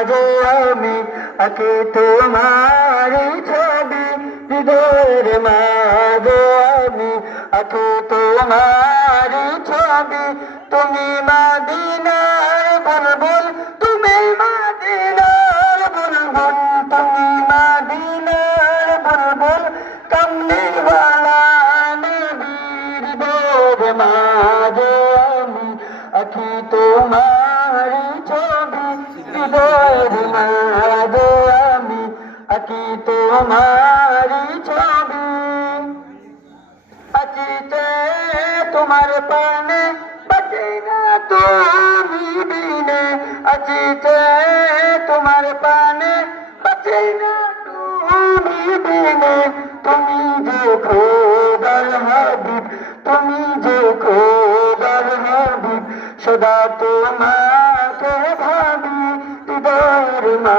মাঝে আমি আঁকি তোমারি ছবি, হৃদয়ের মাঝে আমি আঁকি তোমারি ছবি। তুমি মদিনার বুলবুল, তুমি মদিনার বুলবুল, তুমি মদিনার বুলবুল, কমলিওয়ালা নবী। হৃদয়ের মাঝে আমি আঁকি তোমারি ছবি, হৃদয়ের মাঝে আমি আঁকি তোমারি ছবি। আঁকিতে তোমার পানে বাঁচে না তুমি বিনে, আঁকিতে তোমার পানে বাঁচে না তুমি বিনে। তুমি যে খোদার হাবিব, তুমি যে খোদার হাবিব, সদা তোমাকে ভাবি হৃদয়ের মা।